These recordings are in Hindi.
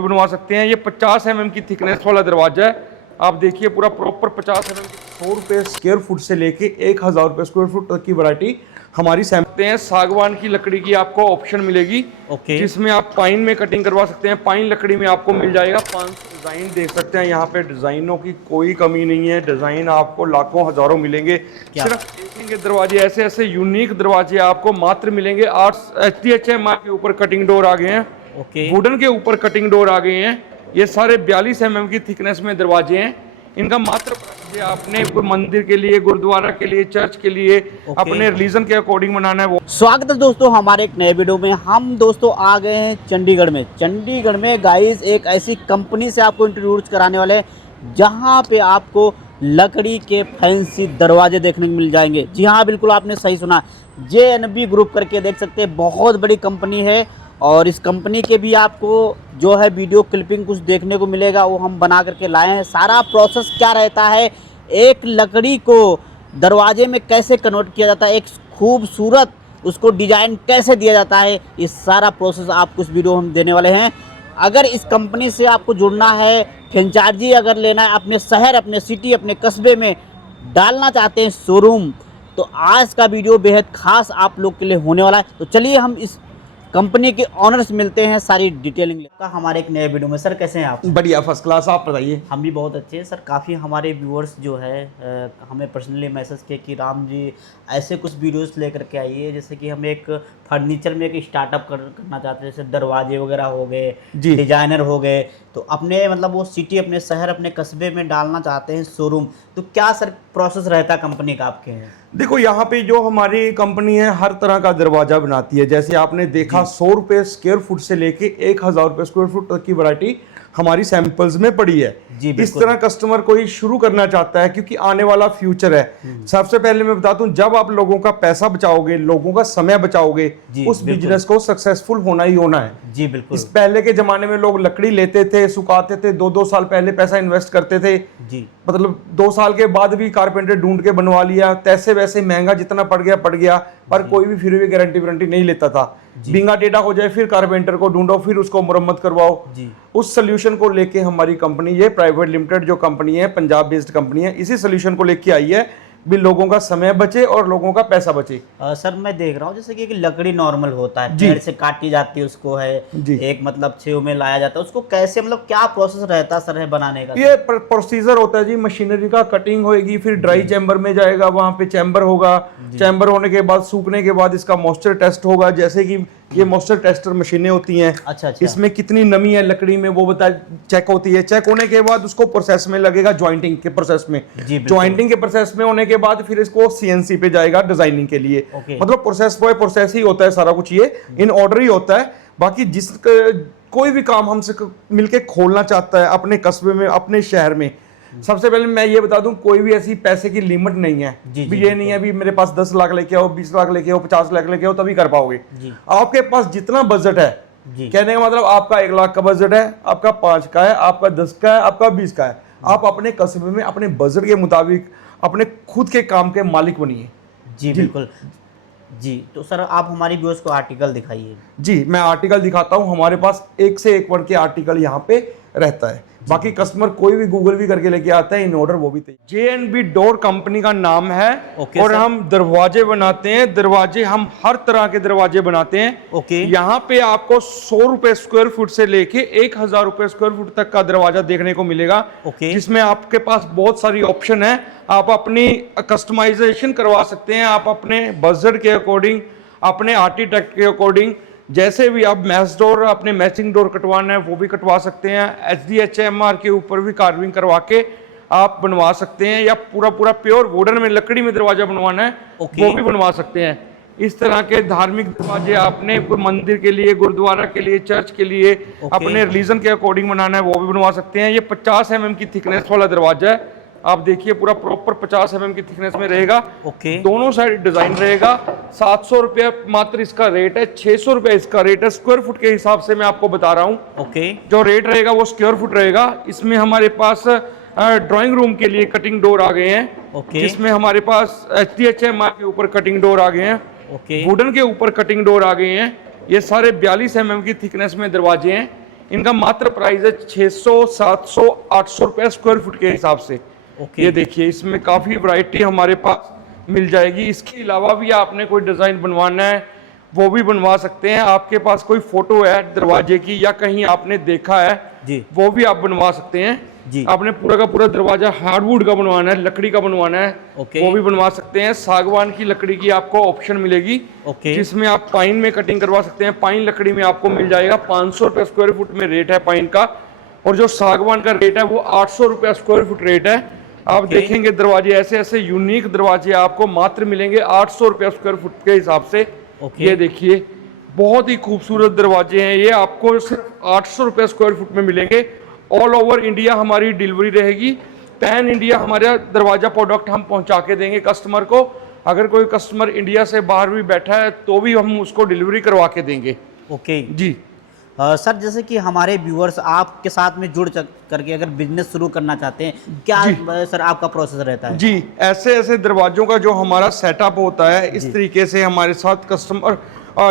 भी बनवा सकते हैं। ये 50 mm की थिकनेस वाला दरवाजा है। आप देखिए पूरा प्रॉपर 50 mm की। 100 रुपये स्क्वायर फुट से लेके 1000 रुपये स्क्वायर फुट तक की वैरायटी हमारी सैंपल हैं। सागवान की लकड़ी की आपको ऑप्शन मिलेगी, जिसमें आप पाइन में कटिंग करवा सकते हैं। पाइन लकड़ी में आपको मिल जाएगा। 5 डिज़ाइन देख सकते हैं यहाँ पे, डिज़ाइनों की कोई कमी नहीं है। डिज़ाइन आपको लाखों हज़ारों मिलेंगे। सिर्फ देखेंगे दरवाजे, ऐसे ऐसे यूनिक दरवाजे आपको मात्र मिलेंगे 8 HDHMR के ऊपर कटिंग डोर आ गए हैं। वुडन के ऊपर कटिंग डोर आ गए हैं। ये सारे 42 mm की थिकनेस में दरवाजे हैं। इनका मात्र आपने मंदिर के लिए, गुरुद्वारा के लिए, चर्च के लिए, अपने रिलीजन के अकॉर्डिंग बनाना है वो। स्वागत है दोस्तों हमारे एक नए वीडियो में। हम दोस्तों आ गए हैं चंडीगढ़ में। चंडीगढ़ में गाइस एक ऐसी कंपनी से आपको इंट्रोड्यूस कराने वाले हैं जहां पे आपको लकड़ी के फैंसी दरवाजे देखने को मिल जाएंगे। जी हाँ, बिल्कुल आपने सही सुना। JNB ग्रुप करके देख सकते हैं, बहुत बड़ी कंपनी है। और इस कंपनी के भी आपको जो है वीडियो क्लिपिंग कुछ देखने को मिलेगा, वो हम बना करके लाए हैं। सारा प्रोसेस क्या रहता है, एक लकड़ी को दरवाजे में कैसे कन्वर्ट किया जाता है, एक खूबसूरत उसको डिजाइन कैसे दिया जाता है, ये सारा प्रोसेस आपको इस वीडियो हम देने वाले हैं। अगर इस कंपनी से आपको जुड़ना है, फ्रेंचाइजी अगर लेना है, अपने शहर, अपने सिटी, अपने कस्बे में डालना चाहते हैं शोरूम, तो आज का वीडियो बेहद खास आप लोग के लिए होने वाला है। तो चलिए हम इस कंपनी के ऑनर्स मिलते हैं, सारी डिटेलिंग लेकर हमारे एक नए वीडियो में। सर कैसे हैं आप? बढ़िया, फर्स्ट क्लास। आप बताइए। हम भी बहुत अच्छे हैं सर। काफ़ी हमारे व्यूअर्स जो है हमें पर्सनली मैसेज किए कि राम जी ऐसे कुछ वीडियोस लेकर के आइए, जैसे कि हम एक फर्नीचर में एक स्टार्टअप करना चाहते हैं, जैसे दरवाजे वगैरह हो गए, डिजाइनर हो गए, तो अपने मतलब वो सिटी, अपने शहर, अपने कस्बे में डालना चाहते हैं शोरूम। तो क्या सर प्रोसेस रहता है कंपनी का आपके हैं? देखो, यहाँ पे जो हमारी कंपनी है हर तरह का दरवाजा बनाती है। जैसे आपने देखा 100 रुपये स्क्वायर फुट से लेके 1000 रुपये स्क्वायर फुट तक की वैरायटी हमारी सैंपल्स में पड़ी है। इस तरह कस्टमर कोई शुरू करना चाहता है, क्योंकि आने वाला फ्यूचर है। सबसे पहले मैं बता दूं, जब आप लोगों का पैसा बचाओगे, लोगों का समय बचाओगे, उस बिजनेस को सक्सेसफुल होना ही होना है। जी बिल्कुल। इस पहले के जमाने में लोग लकड़ी लेते थे, सुखाते थे, 2-2 साल पहले पैसा इन्वेस्ट करते थे। जी, मतलब 2 साल के बाद भी कारपेंटर ढूंढ के बनवा लिया। तैसे वैसे महंगा जितना पड़ गया, पर कोई भी फिर भी गारंटी वारंटी नहीं लेता था। बिंगा टेढ़ा हो जाए, फिर कारपेंटर को ढूंढो, फिर उसको मुरम्मत करवाओ। उस सोल्यूशन को लेके हमारी कंपनी, ये प्राइवेट लिमिटेड जो कंपनी है, पंजाब बेस्ड कंपनी है, इसी सोल्यूशन को लेके आई है भी लोगों का समय बचे और लोगों का पैसा बचे। सर मैं देख रहा हूँ जैसे कि एक लकड़ी नॉर्मल होता है, पेड़ से काटी जाती है, उसको है एक मतलब छेव में लाया जाता है, उसको कैसे मतलब क्या प्रोसेस रहता है सर है बनाने का? ये प्रोसीजर होता है जी, मशीनरी का। कटिंग होगी, फिर ड्राई चैम्बर में जाएगा, वहां पे चैम्बर होगा। चैम्बर होने के बाद, सूखने के बाद इसका मॉइस्चर टेस्ट होगा। जैसे कि ये मॉइस्चर टेस्टर मशीनें होती हैं। अच्छा। इसमें कितनी नमी है लकड़ी में वो चेक होती है। चेक होने के बाद उसको प्रोसेस में लगेगा, ज्वाइंटिंग के प्रोसेस में। ज्वाइंटिंग के प्रोसेस में होने के बाद फिर इसको CNC पे जाएगा डिजाइनिंग के लिए। मतलब प्रोसेस ही होता है सारा कुछ, ये इन ऑर्डर ही होता है। बाकी कोई भी काम हमसे मिलके खोलना चाहता है अपने कस्बे में, अपने शहर में, सबसे पहले मैं ये बता दूं, कोई भी ऐसी पैसे की लिमिट नहीं है। ये नहीं है भी मेरे पास 10 लाख लेके आओ, 20 लाख लेके आओ, 50 लाख लेके आओ तभी कर पाओगे। आपके पास जितना बजट है, कहने का मतलब आपका 1 लाख का बजट है, आपका 5 का है, आपका 10 का है, आपका 20 का है, आप अपने कस्बे में अपने बजट के मुताबिक अपने खुद के काम के मालिक बनिए। जी बिल्कुल जी। तो सर आप हमारी व्यूअर्स को आर्टिकल दिखाइए। जी, मैं आर्टिकल दिखाता हूं। हमारे पास एक से एक वन के आर्टिकल यहाँ पे रहता है। बाकी कस्टमर कोई भी गूगल भी करके लेके आता है, इन ऑर्डर वो भी। JNB डोर कंपनी का नाम है। और हम दरवाजे बनाते हैं। दरवाजे हम हर तरह के दरवाजे बनाते हैं। यहाँ पे आपको 100 रुपए स्क्वायर फुट से लेके 1000 रुपए स्क्वायर फुट तक का दरवाजा देखने को मिलेगा, जिसमें आपके पास बहुत सारी ऑप्शन है। आप अपनी कस्टमाइजेशन करवा सकते हैं, आप अपने बजट के अकॉर्डिंग, अपने आर्किटेक्ट के अकॉर्डिंग। जैसे भी आप मैच डोर, अपने मैचिंग डोर कटवाना है वो भी कटवा सकते हैं। HDHMR के ऊपर भी कार्विंग करवा के आप बनवा सकते हैं, या पूरा प्योर वुडन में लकड़ी में दरवाजा बनवाना है वो भी बनवा सकते हैं। इस तरह के धार्मिक दरवाजे आपने मंदिर के लिए, गुरुद्वारा के लिए, चर्च के लिए, अपने रिलीजन के अकॉर्डिंग बनाना है वो भी बनवा सकते हैं। ये 50 mm की थिकनेस वाला दरवाजा है। आप देखिए पूरा प्रॉपर 50 mm की थिकनेस में रहेगा। दोनों साइड डिजाइन रहेगा। 700 रुपये मात्र इसका रेट है। 600 रुपये इसका रेट है। स्क्वायर फुट के हिसाब से मैं आपको बता रहा हूँ। जो रेट रहेगा वो स्क्वायर फुट रहेगा। इसमें हमारे पास ड्राइंग रूम के लिए कटिंग डोर आ गए हैं, जिसमें हमारे पास HDHMR के ऊपर कटिंग डोर आ गए हैं। वुडन के ऊपर कटिंग डोर आ गए हैं। ये सारे 42 mm की थिकनेस में दरवाजे हैं। इनका मात्र प्राइस है 600, 700, 800 रुपए स्क्वायर फुट के हिसाब से। ये देखिए इसमें काफ़ी वैरायटी हमारे पास मिल जाएगी। इसके अलावा भी आपने कोई डिज़ाइन बनवाना है वो भी बनवा सकते हैं। आपके पास कोई फोटो है दरवाजे की या कहीं आपने देखा है जी, वो भी आप बनवा सकते हैं जी। आपने पूरा का पूरा दरवाजा हार्डवुड का बनवाना है, लकड़ी का बनवाना है, वो भी बनवा सकते हैं। सागवान की लकड़ी की आपको ऑप्शन मिलेगी, जिसमें आप पाइन में कटिंग करवा सकते हैं। पाइन लकड़ी में आपको मिल जाएगा 500 रुपये स्क्वायर फुट में रेट है पाइन का, और जो सागवान का रेट है वो 800 रुपये स्क्वायर फुट रेट है। आप देखेंगे दरवाजे ऐसे ऐसे यूनिक दरवाजे आपको मात्र मिलेंगे 800 रुपये स्क्वायर फुट के हिसाब से। ये देखिए बहुत ही खूबसूरत दरवाजे हैं, ये आपको सिर्फ 800 रुपये स्क्वायर फुट में मिलेंगे। ऑल ओवर इंडिया हमारी डिलीवरी रहेगी, पैन इंडिया हमारा दरवाजा प्रोडक्ट हम पहुंचा के देंगे कस्टमर को। अगर कोई कस्टमर इंडिया से बाहर भी बैठा है तो भी हम उसको डिलीवरी करवा के देंगे। ओके जी सर, जैसे कि हमारे व्यूअर्स आपके साथ में जुड़ करके अगर बिजनेस शुरू करना चाहते हैं, क्या सर आपका प्रोसेस रहता है? जी, ऐसे ऐसे दरवाजों का जो हमारा सेटअप होता है, इस तरीके से हमारे साथ कस्टमर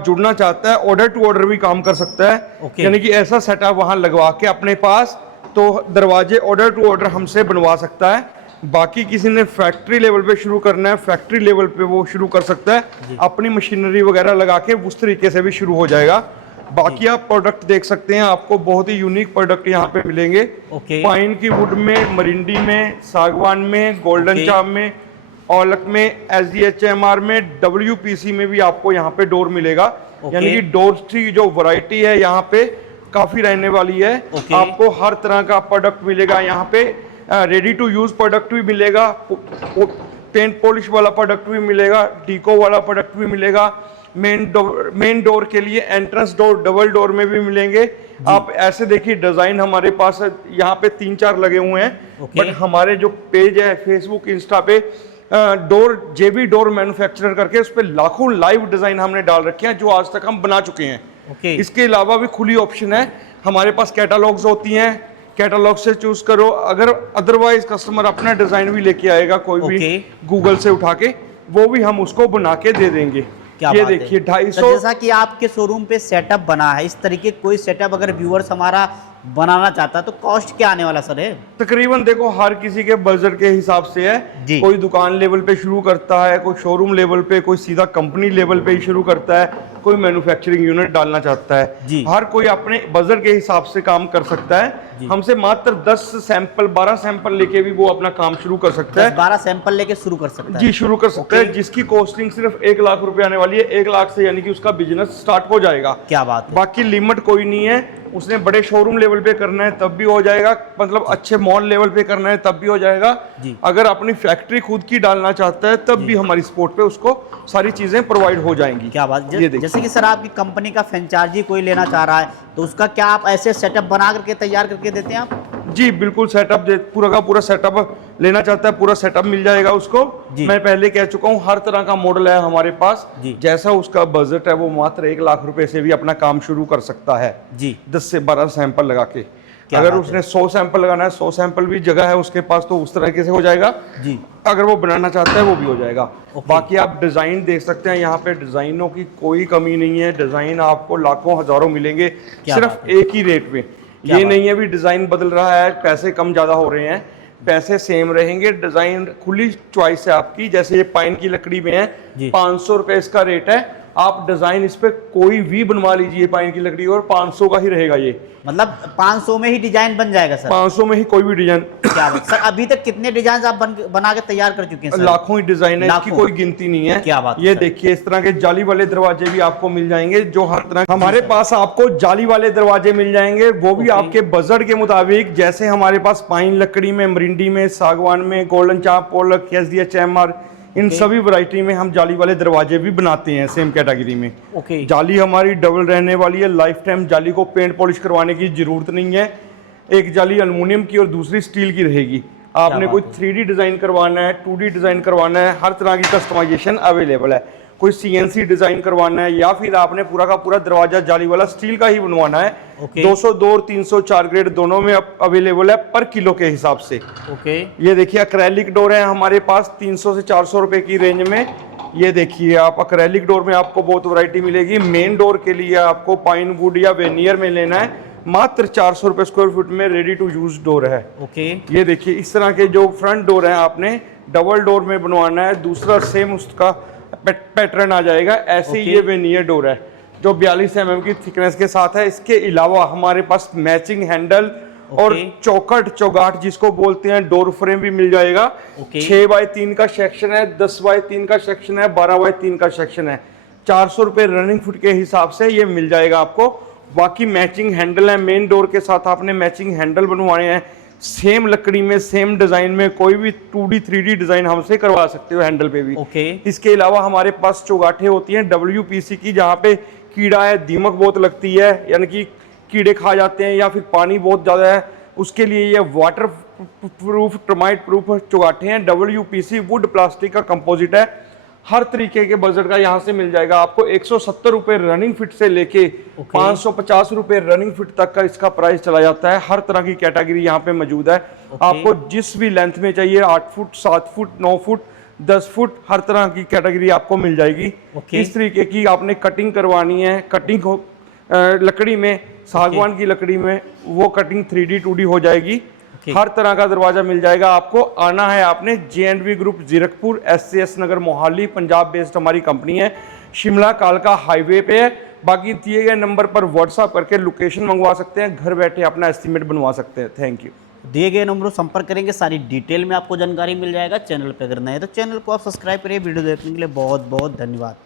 जुड़ना चाहता है, ऑर्डर टू ऑर्डर भी काम कर सकता है। यानी कि ऐसा सेटअप वहां लगवा के अपने पास तो दरवाजे ऑर्डर टू ऑर्डर हमसे बनवा सकता है। बाकी किसी ने फैक्ट्री लेवल पे शुरू करना है, फैक्ट्री लेवल पे वो शुरू कर सकता है, अपनी मशीनरी वगैरह लगा के उस तरीके से भी शुरू हो जाएगा। बाकी आप प्रोडक्ट देख सकते हैं, आपको बहुत ही यूनिक प्रोडक्ट यहाँ पे मिलेंगे। पाइन की वुड में, मरिंडी में, सागवान में, गोल्डन चाप में, औलक में, SDHMR में, WPC में भी आपको यहाँ पे डोर मिलेगा। यानी कि डोर की जो वैरायटी है यहाँ पे काफी रहने वाली है। आपको हर तरह का प्रोडक्ट मिलेगा यहाँ पे, रेडी टू यूज प्रोडक्ट भी मिलेगा, पेंट पॉलिश वाला प्रोडक्ट भी मिलेगा, डीको वाला प्रोडक्ट भी मिलेगा। मेन डोर के लिए एंट्रेंस डोर डबल डोर में भी मिलेंगे। आप ऐसे देखिए डिजाइन हमारे पास यहाँ पे 3-4 लगे हुए हैं, बट हमारे जो पेज है फेसबुक इंस्टा पे डोर JB डोर मैन्युफैक्चरर करके उस पर लाखों लाइव डिजाइन हमने डाल रखे हैं जो आज तक हम बना चुके हैं। इसके अलावा भी खुली ऑप्शन है हमारे पास, कैटलॉग्स होती हैं, कैटलॉग से चूज करो। अगर अदरवाइज कस्टमर अपना डिजाइन भी लेके आएगा कोई भी गूगल से उठा के, वो भी हम उसको बना के दे देंगे। ये देखिए 250। तो जैसा कि आपके शोरूम पे सेटअप बना है, इस तरीके कोई सेटअप अगर व्यूअर्स हमारा बनाना चाहता है तो कॉस्ट क्या आने वाला सर है? तकरीबन देखो हर किसी के बजट के हिसाब से है। कोई दुकान लेवल पे शुरू करता है, कोई शोरूम लेवल पे, कोई सीधा कंपनी लेवल पे ही शुरू करता है, कोई मैन्युफैक्चरिंग यूनिट डालना चाहता है। हर कोई अपने बजट के हिसाब से काम कर सकता है। हमसे मात्र 10 सैंपल 12 सैंपल लेके भी वो अपना काम शुरू कर सकता है। 12 सैंपल लेके शुरू कर सकता है जी, शुरू कर सकता है, जिसकी कॉस्टिंग सिर्फ 1 लाख रुपए आने वाली है। 1 लाख से यानी कि उसका बिजनेस स्टार्ट हो जाएगा। क्या बात है। बाकी लिमिट कोई नहीं है। उसने बड़े शोरूम लेवल पे करना है तब भी हो जाएगा, मतलब अच्छे मॉल लेवल पे करना है तब भी हो जाएगा। अगर अपनी फैक्ट्री खुद की डालना चाहता है तब भी हमारी सपोर्ट पे उसको सारी चीजें प्रोवाइड हो जाएंगी। क्या बात। जैसे कि सर आपकी कंपनी का फ्रेंचाइजी कोई लेना चाह रहा है तो उसका क्या आप ऐसे सेटअप बना करके तैयार करके देते हैं आप? जी बिल्कुल, सेटअप पूरा का पूरा सेटअप लेना चाहता है, पूरा सेटअप मिल जाएगा उसको। मैं पहले कह चुका हूँ हर तरह का मॉडल है हमारे पास। जैसा उसका बजट है वो मात्र 1 लाख रुपए से भी अपना काम शुरू कर सकता है जी, 10 से 12 सैंपल लगा के। अगर उसने 100 सैंपल लगाना है, 100 सैंपल भी जगह है उसके पास तो उस तरीके से हो जाएगा जी। अगर वो बनाना चाहता है वो भी हो जाएगा। बाकी आप डिजाइन देख सकते हैं, यहाँ पे डिजाइनों की कोई कमी नहीं है। डिजाइन आपको लाखों हजारों मिलेंगे सिर्फ एक ही रेट में। ये नहीं है भी डिजाइन बदल रहा है, पैसे कम ज्यादा हो रहे हैं, पैसे सेम रहेंगे। डिजाइन खुली चॉइस है आपकी। जैसे ये पाइन की लकड़ी में है, 500 रुपए इसका रेट है। आप डिजाइन इस पे कोई भी बनवा लीजिए पाइन की लकड़ी, और 500 का ही रहेगा ये। मतलब 500 में ही डिजाइन बन जाएगा सर? 500 में ही कोई भी डिजाइन। क्या बात सर, अभी तक कितने डिजाइन आप बना के तैयार कर चुके हैं सर? लाखों ही डिजाइन है, इसकी कोई गिनती नहीं है। क्या बात। ये देखिए इस तरह के जाली वाले दरवाजे भी आपको मिल जाएंगे, जो हर तरह हमारे पास आपको जाली वाले दरवाजे मिल जाएंगे, वो भी आपके बजट के मुताबिक। जैसे हमारे पास पाइन लकड़ी में, मरिंडी में, सागवान में, गोल्डन चाप, पोलक, SDHMR, इन सभी वैरायटी में हम जाली वाले दरवाजे भी बनाते हैं सेम कैटेगरी में। जाली हमारी डबल रहने वाली है, लाइफ टाइम जाली को पेंट पॉलिश करवाने की जरूरत नहीं है। एक जाली एल्युमिनियम की और दूसरी स्टील की रहेगी। आपने कोई 3D डिजाइन करवाना है, 2D डिजाइन करवाना है, हर तरह की कस्टमाइजेशन अवेलेबल है। कोई CNC डिजाइन करवाना है, या फिर आपने पूरा का पूरा दरवाजा जाली वाला स्टील का ही बनवाना है, 202 और 304 ग्रेड दोनों में अवेलेबल है पर किलो के हिसाब से। ये देखिए अक्रेलिक डोर है हमारे पास 300 से 400 रुपए की रेंज में। ये देखिए आप अक्रेलिक डोर में आपको बहुत वैरायटी मिलेगी। मेन डोर के लिए आपको पाइन वुड या वेनियर में लेना है मात्र 400 रुपए स्क्वायर फुट में रेडी टू यूज डोर है। ओके, ये देखिए इस तरह के जो फ्रंट डोर है आपने डबल डोर में बनवाना है, दूसरा सेम उसका पैटर्न आ जाएगा। ऐसे ओके। ये वेनियर डोर है जो 42 mm की थिकनेस के साथ है। इसके अलावा हमारे पास मैचिंग हैंडल और चौखट चौगाट जिसको बोलते हैं डोर फ्रेम भी मिल जाएगा। 6 बाय 3 का सेक्शन है, 10 बाय 3 का सेक्शन है, 12 बाय 3 का सेक्शन है। 400 रुपए रनिंग फुट के हिसाब से ये मिल जाएगा आपको। बाकी मैचिंग हैंडल है, मेन डोर के साथ आपने मैचिंग हैंडल बनवाने हैं, सेम लकड़ी में सेम डिजाइन में, कोई भी 2D 3D डिजाइन हमसे करवा सकते हो हैंडल पे भी। इसके अलावा हमारे पास चौगाठे होती हैं WPC की, जहाँ पे कीड़ा है, दीमक बहुत लगती है, यानी कि कीड़े खा जाते हैं या फिर पानी बहुत ज़्यादा है, उसके लिए ये वाटर प्रूफ टर्माइट प्रूफ चौगाठे हैं। WPC वुड प्लास्टिक का कंपोजिट है। हर तरीके के बजट का यहाँ से मिल जाएगा आपको। 170 रुपए रनिंग फिट से लेके 550 रुपए रनिंग फिट तक का इसका प्राइस चला जाता है। हर तरह की कैटेगरी यहाँ पे मौजूद है। आपको जिस भी लेंथ में चाहिए, 8 फुट, 7 फुट, 9 फुट, 10 फुट, हर तरह की कैटेगरी आपको मिल जाएगी। इस तरीके की आपने कटिंग करवानी है, कटिंग हो लकड़ी में, सागवान की लकड़ी में, वो कटिंग 3D 2D हो जाएगी। हर तरह का दरवाजा मिल जाएगा आपको। आना है आपने J&B ग्रुप जीरकपुर, SCS नगर मोहाली, पंजाब बेस्ड हमारी कंपनी है। शिमला कालका हाईवे पे है। बाकी दिए गए नंबर पर व्हाट्सएप करके लोकेशन मंगवा सकते हैं, घर बैठे अपना एस्टीमेट बनवा सकते हैं। Thank you. दिए गए नंबरों संपर्क करेंगे, सारी डिटेल में आपको जानकारी मिल जाएगा। चैनल पर अगर नए तो चैनल को आप सब्सक्राइब करिए। वीडियो देखने के लिए बहुत बहुत धन्यवाद।